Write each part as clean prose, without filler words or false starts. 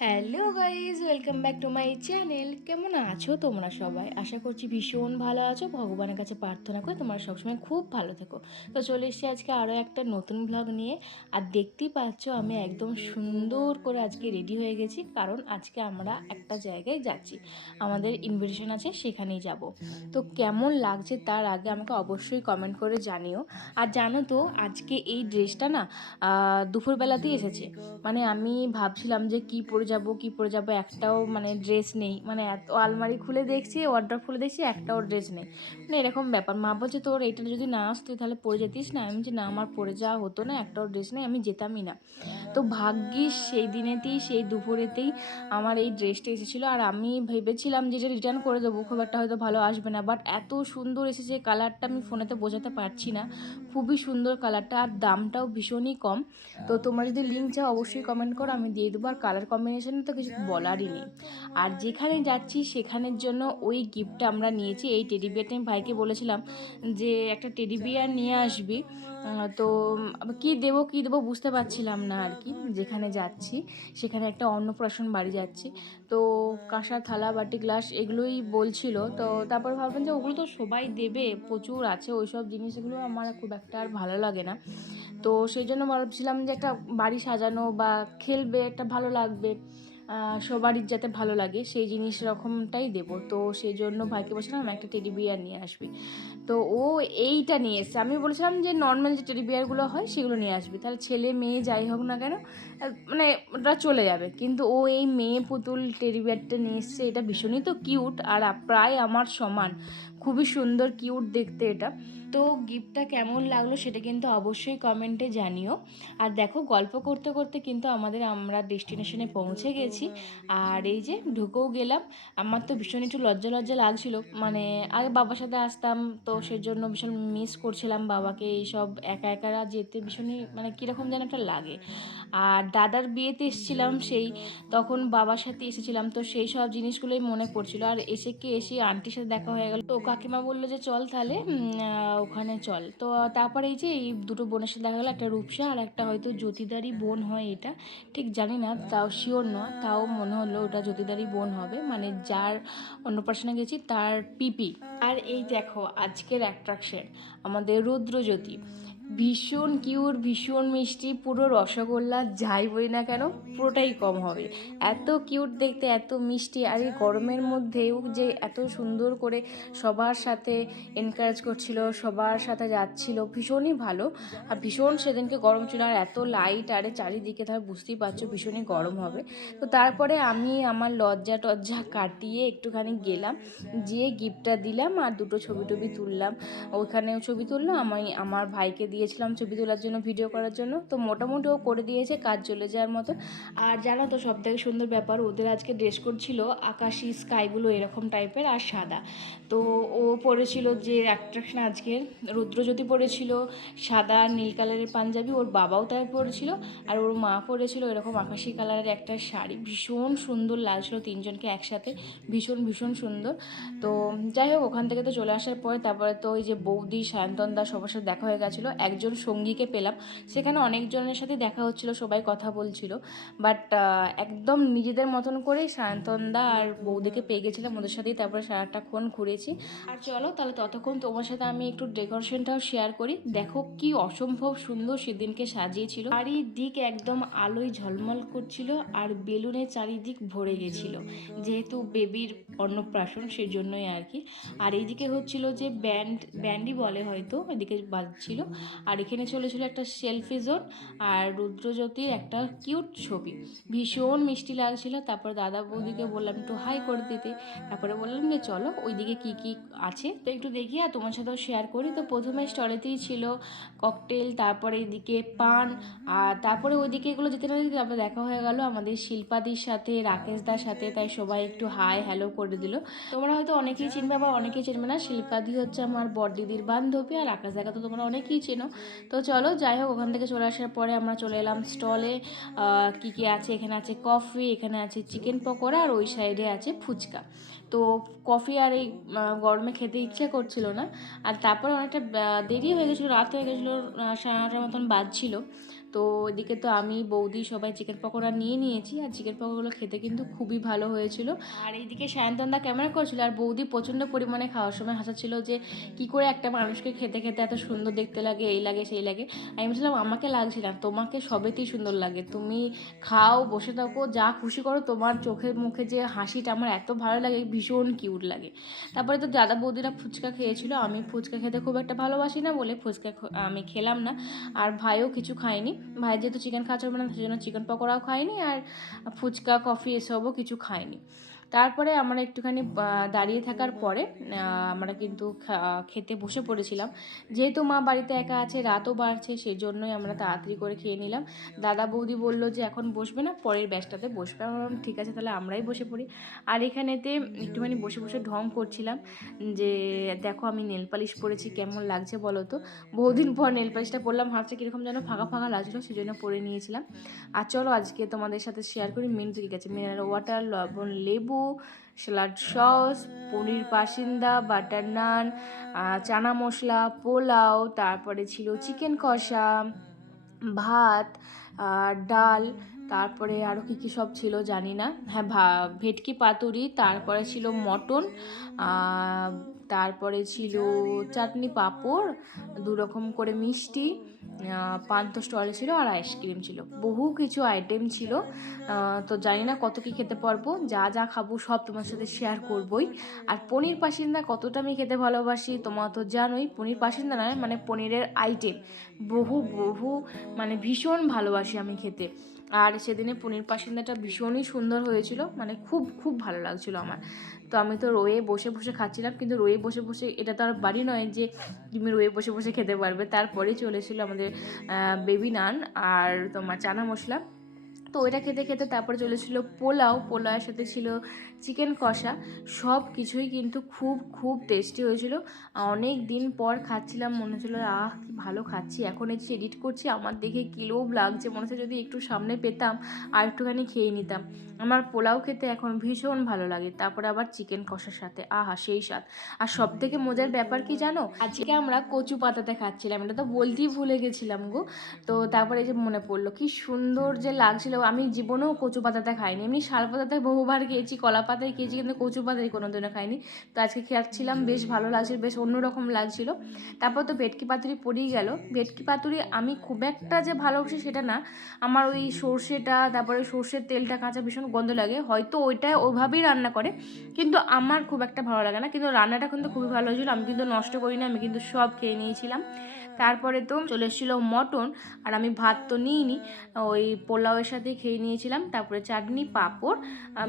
Hello guys, welcome back to my channel. কেমন আছো তোমরা সবাই? আশা করছি ভীষণ ভালো আছো। ভগবানের কাছে প্রার্থনা করে তোমরা সবসময় খুব ভালো থেকো। তো চলে এসেছি আজকে আরও একটা নতুন ব্লগ নিয়ে। আর দেখতেই পাচ্ছ আমি একদম সুন্দর করে আজকে রেডি হয়ে গেছি, কারণ আজকে আমরা একটা জায়গায় যাচ্ছি। আমাদের ইনভিটেশন আছে, সেখানেই যাব। তো কেমন লাগছে তার আগে আমাকে অবশ্যই কমেন্ট করে জানিও। আর জানো তো, আজকে এই ড্রেসটা না দুপুরবেলাতেই এসেছে। মানে আমি ভাবছিলাম যে কি পরে যাব, একটাও মানে ড্রেস নেই। মানে এত আলমারি খুলে দেখছি, ওয়ার্ড্রপ খুলে দেখছি, একটাও ড্রেস নেই। মানে এরকম ব্যাপার। মা বলছে তোর এটা যদি না আসতো তাহলে পরে যেতিস না। আমি যে না, আমার পরে যাওয়া হতো না, একটাও ড্রেস নেই, আমি যেতামই না। তো ভাগ্যিস সেই দিনেতেই, সেই দুপুরেতেই আমার এই ড্রেসটা এসেছিলো। আর আমি ভেবেছিলাম যে এটা রিটার্ন করে দেবো, খুব একটা হয়তো ভালো আসবে না, বাট এত সুন্দর এসেছে কালারটা, আমি ফোনেতে বোঝাতে পারছি না। খুবই সুন্দর কালারটা, আর দামটাও ভীষণই কম। তো তোমরা যদি লিঙ্ক চাও অবশ্যই কমেন্ট করো, আমি দিয়ে দেবো। আর কালার কম্বিনেশনে তো কিছু বলারই নেই। আর যেখানে যাচ্ছি সেখানের জন্য ওই গিফটটা আমরা নিয়েছি। এই টেডি বিয়ারটা আমি ভাইকে বলেছিলাম যে একটা টেডি বিয়ার নিয়ে আসবি। তো কী দেবো বুঝতে পারছিলাম না আর কি। যেখানে যাচ্ছি সেখানে একটা অন্নপ্রাশন বাড়ি যাচ্ছি। তো কাঁসার থালা, বাটি, গ্লাস এগুলোই বলছিল। তো তারপর ভাবলাম যে ওগুলো তো সবাই দেবে, প্রচুর আছে ওইসব জিনিসগুলো, আমার খুব একটা আর ভালো লাগে না। তো সেই জন্য ভাবছিলাম যে একটা বাড়ি সাজানো বা খেলবে, একটা ভালো লাগবে, সবারই যাতে ভালো লাগে সেই জিনিস রকমটাই দেবো। তো সেই জন্য ভাইকে বলছিলাম একটা টেডি বিয়ার নিয়ে আসবি। তো ও এইটা নিয়ে এসছে। আমি বলেছিলাম যে নর্মাল যে টেডি বিয়ারগুলো হয় সেগুলো নিয়ে আসবি, তাহলে ছেলে মেয়ে যাই হোক না কেন মানে ওটা চলে যাবে। কিন্তু ও এই মেয়ে পুতুল টেডি বিয়ারটা নিয়ে এসছে। এটা ভীষণই তো কিউট, আর প্রায় আমার সমান, খুবই সুন্দর কিউট দেখতে এটা। তো গিফটটা কেমন লাগলো সেটা কিন্তু অবশ্যই কমেন্টে জানিও। আর দেখো, গল্প করতে করতে কিন্তু আমরা ডেস্টিনেশনে পৌঁছে গেছি। আর এই যে ঢুকেও গেলাম। আমার তো ভীষণ একটু লজ্জা লজ্জা লাগছিল, মানে আগে বাবার সাথে আসতাম, তো সেজন্য ভীষণ মিস করছিলাম বাবাকে। এইসব একা একা যেতে ভীষণই মানে কীরকম যেন একটা লাগে। আর দাদার বিয়েতে এসেছিলাম, সেই তখন বাবার সাথে এসেছিলাম, তো সেই সব জিনিসগুলোই মনে পড়ছিল। আর এসে আন্টির সাথে দেখা হয়ে গেল। তো কাকিমা বললো যে চল তাহলে ওখানে চল। তো তারপরে এই যে এই দুটো বোনের সাথে দেখা গেলো, একটা রূপসা আর একটা হয়তো জ্যোতিদারই বোন হয়, এটা ঠিক জানি না, তাও শিওর না, তাও মনে হলো ওটা জ্যোতিদারই বোন হবে, মানে যার অন্নপ্রাশনে গেছি তার পিপি। আর এই দেখো আজকের অ্যাট্রাকশন, আমাদের রুদ্রজ্যোতি। ভীষণ কিউট, ভীষণ মিষ্টি, পুরো রসগোল্লা, যাই বলি না কেন পুরোটাই কম হবে। এত কিউট দেখতে, এত মিষ্টি। আর এই গরমের মধ্যেও যে এত সুন্দর করে সবার সাথে এনকারেজ করছিল, সবার সাথে যাচ্ছিল, ভীষণই ভালো। আর ভীষণ সেদিনকে গরম ছিল, আর এত লাইট আরে চারিদিকে, তাহলে বুঝতেই পারছো ভীষণই গরম হবে। তো তারপরে আমি আমার লজ্জা টজ্জা কাটিয়ে একটুখানি গেলাম, যেয়ে গিফটটা দিলাম আর দুটো ছবি টবি তুললাম। ওইখানেও ছবি তুললাম, আমি আমার ভাইকে দিয়েছিলাম ছবি তোলার জন্য, ভিডিও করার জন্য। তো মোটামুটি ও করে দিয়েছে কাজ চলে যাওয়ার মতো। আর জানো তো সবথেকে সুন্দর ব্যাপার, ওদের আজকে ড্রেস কোড ছিল আকাশি স্কাই ব্লু এরকম টাইপের আর সাদা। তো ও পরেছিল যে অ্যাট্রাকশন আজকের, রুদ্রজ্যোতি পরেছিল সাদা নীল কালারের পাঞ্জাবি, ওর বাবাও তাই পরেছিল, আর ওর মা পরেছিল এরকম আকাশি কালারের একটা শাড়ি। ভীষণ সুন্দর লাগছিল তিনজনকে একসাথে, ভীষণ ভীষণ সুন্দর। তো যাই হোক, ওখান থেকে তো চলে আসার পরে তারপরে তো ওই যে বৌদি, সায়ন্তন দা সবার সাথে দেখা হয়ে গেছিলো। একজন সঙ্গীকে পেলাম, সেখানে অনেকজনের সাথে দেখা হচ্ছিলো, সবাই কথা বলছিল, বাট একদম নিজেদের মতন করে সায়ন্তন দা আর বৌদিকে পেয়ে গেছিলাম, ওদের সাথেই তারপরে সারাটাক্ষণ ঘুরেছি। আর চলো তাহলে ততক্ষণ তোমার সাথে আমি একটু ডেকোরেশনটাও শেয়ার করি। দেখো কি অসম্ভব সুন্দর সেদিনকে সাজিয়েছিল, চারিদিক একদম আলোয় ঝলমল করছিল, আর বেলুনে চারিদিক ভরে গেছিল, যেহেতু বেবির অন্নপ্রাশন সেজন্যই আর কি। আর এইদিকে হচ্ছিল যে ব্যান্ডই বলে হয়তো, এদিকে বাজছিল। আর এখানে চলেছিল একটা সেলফি জোন, আর রুদ্রজ্যোতির একটা কিউট ছবি, ভীষণ মিষ্টি লাগছিল। তারপর দাদা বৌদিকে বললাম একটু হাই করে দিতে, তারপরে বললাম যে চলো ওইদিকে কি কি আছে তো একটু দেখি আর তোমার সাথেও শেয়ার করি। তো প্রথমে স্টলেতেই ছিল ককটেল, তারপরে এদিকে পান, আর তারপরে ওইদিকে এগুলো যেতে না যেতে তারপরে দেখা হয়ে গেল আমাদের শিল্পাদির সাথে, রাকেশদার সাথে, তাই সবাই একটু হাই হ্যালো করে দিল। তোমরা হয়তো অনেকেই চিনবে, আবার অনেকেই চিনবে না। শিল্পাদি হচ্ছে আমার বড়দিদির বান্ধবী, আর আকাশ দেখা তো তোমরা অনেকেই চেনো। তো চলো যাই হোক, ওখান থেকে চলে আসার পরে আমরা চলে এলাম স্টলে। কি কি আছে এখানে, আছে কফি, এখানে আছে চিকেন পকোড়া, আর ওই সাইডে আছে ফুচকা। তো কফি আর এই গরমে খেতে ইচ্ছে করছিল না। আর তারপরে অনেকটা দেরি হয়ে গেছিলো, রাত হয়ে গেছিলো, 9:30 মতন বাজছিল। তো তো ওইদিকে তো আমি বৌদি সবাই চিকেন পকোড়া নিয়ে নিয়েছি, আর চিকেন পকোড়াগুলো খেতে কিন্তু খুবই ভালো হয়েছিল। আর এইদিকে সায়ন্তনদা ক্যামেরা করছিল, আর বৌদি প্রচণ্ড পরিমাণে খাওয়ার সময় হাসাচ্ছিল যে কি করে একটা মানুষকে খেতে খেতে এত সুন্দর দেখতে লাগে, এই লাগে সেই লাগে। আমি বলছিলাম আমাকে লাগছে না, তোমাকে সবেতেই সুন্দর লাগে, তুমি খাও, বসে থাকো, যা খুশি করো, তোমার চোখের মুখে যে হাসিটা আমার এত ভালো লাগে, ভীষণ কিউট লাগে। তারপরে তো দাদা বৌদিরা ফুচকা খেয়েছিল, আমি ফুচকা খেতে খুব একটা ভালোবাসি না বলে ফুচকা আমি খেলাম না। আর ভাইও কিছু খায়নি, ভাই যেহেতু চিকেন খাওয়া চলবে না সেজন্য চিকেন পকোড়াও খায়নি, আর ফুচকা কফি এসবও কিছু খায়নি। তারপরে আমরা একটুখানি দাঁড়িয়ে থাকার পরে আমরা কিন্তু খেতে বসে পড়েছিলাম। যেহেতু মা বাড়িতে একা আছে, রাতও বাড়ছে, সেই জন্যই আমরা তাড়াতাড়ি করে খেয়ে নিলাম। দাদা বৌদি বললো যে এখন বসবে না, পরের ব্যাচটাতে বসবে। আমরা বললাম ঠিক আছে, তাহলে আমরাই বসে পড়ি। আর এখানেতে একটুখানি বসে বসে ঢং করছিলাম যে দেখো আমি নেল পালিশ পরেছি, কেমন লাগছে বলো তো। বহুদিন পর নেল পালিশটা পরলাম, হাতটা কীরকম যেন ফাঁকা ফাঁকা লাগছিলো, সেই জন্য পরে নিয়েছিলাম। আর চলো আজকে তোমাদের সাথে শেয়ার করি মেনুতে কী আছে। মিনারেল ওয়াটার, লবণ, লেবু, স্যালাড সস, পনির পাসিন্দা, বাটার নান, চানা মশলা, পোলাও, তারপরে ছিল চিকেন কষা, ভাত, ডাল, তারপরে আরও কী কী সব ছিল জানি না, হ্যাঁ ভেটকি পাতুরি, তারপরে ছিল মটন, তারপরে ছিল চাটনি, পাঁপড়, 2 রকম করে মিষ্টি, পান্তা স্টলে ছিল, আর আইসক্রিম ছিল, বহু কিছু আইটেম ছিল। তো জানি না কত কী খেতে পারবো, যা যা খাবো সব তোমার সাথে শেয়ার করবই। আর পনির পাসিন্দা কতটা আমি খেতে ভালোবাসি তোমার তো জানোই, পনির পাসিন্দা নয় মানে পনিরের আইটেম বহু বহু মানে ভীষণ ভালোবাসি আমি খেতে। আর সেদিনে পনির পাসিন্দাটা ভীষণই সুন্দর হয়েছিল, মানে খুব খুব ভালো লাগছিলো আমার। তো আমি তো রয়ে বসে বসে খাচ্ছিলাম, কিন্তু রয়ে বসে বসে এটা তো আর বাড়ি নয় যে তুমি রয়ে বসে বসে খেতে পারবে। তারপরে চলেছিল আমাদের বেবি নান আর তোমার চানা মশলা। তো ওইটা খেতে খেতে তারপরে চলেছিল পোলাও, পোলাওয়ের সাথে ছিল চিকেন কষা। সব কিছুই কিন্তু খুব খুব টেস্টি হয়েছিল। অনেক দিন পর খাচ্ছিলাম, মনে হচ্ছিল কি ভালো খাচ্ছি। এখন এই যে এডিট করছি আমার দেখে কী লোভ লাগছে, মনে হচ্ছে যদি একটু সামনে পেতাম আর একটুখানি খেয়ে নিতাম। আমার পোলাও খেতে এখন ভীষণ ভালো লাগে, তারপরে আবার চিকেন কষার সাথে সেই স্বাদ। আর সব থেকে মজার ব্যাপার কি জানো, আজকে আমরা কচু পাতাতে খাচ্ছিলাম, এটা তো বলতেই ভুলে গেছিলাম গো। তো তারপরে এই যে মনে পড়লো কি সুন্দর যে লাগছিল। আমি জীবনেও কচু পাতাতে খাইনি, এমনি শাল পাতাতে বহুবার খেয়েছি, কলা পাতায় খেয়েছি, কিন্তু কচু পাতায় কোনো দিনও খাইনি। তো আজকে খাচ্ছিলাম, বেশ ভালো লাগছিল, বেশ অন্যরকম লাগছিল। তারপর তো ভেটকি পাতুরি পড়েই গেল। ভেটকি পাতুরি আমি খুব একটা যে ভালোবাসি সেটা না, আমার ওই সর্ষেটা, তারপরে সর্ষের তেলটা কাঁচা ভীষণ গন্ধ লাগে, হয়তো ওইটা ওইভাবেই রান্না করে, কিন্তু আমার খুব একটা ভালো লাগে না। কিন্তু রান্নাটা কিন্তু খুবই ভালো হয়েছিল, আমি কিন্তু নষ্ট করি না, আমি কিন্তু সব খেয়ে নিয়েছিলাম। তারপরে তো চলে এসেছিলো মটন, আর আমি ভাত তো নিইনি, ওই পোলাওয়ের সাথে খেয়ে নিয়েছিলাম। তারপরে চাটনি, পাঁপড়,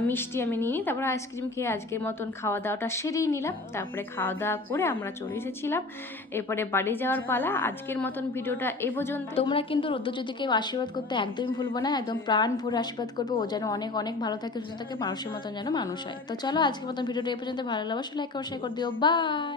মিষ্টি আমি নিইনি। তারপরে আইসক্রিম খেয়ে আজকের মতন খাওয়া দাওয়াটা সেরেই নিলাম। তারপরে খাওয়া দাওয়া করে আমরা চলে এসেছিলাম, এরপরে বাড়ি যাওয়ার পালা। আজকের মতন ভিডিওটা এ পর্যন্ত। তোমরা কিন্তু রুদ্রজ্যোতিকে আশীর্বাদ করতে একদমই ভুলবো না, একদম প্রাণ ভরে আশীর্বাদ করবে, ও যেন অনেক অনেক ভালো থাকে, সুস্থ থাকে, মানুষের মতন যেন মানুষ হয়। তো চলো আজকের মতন ভিডিওটা এ পর্যন্ত, ভালো লাগবে লাইক করে শেয়ার করে দিও, বাই।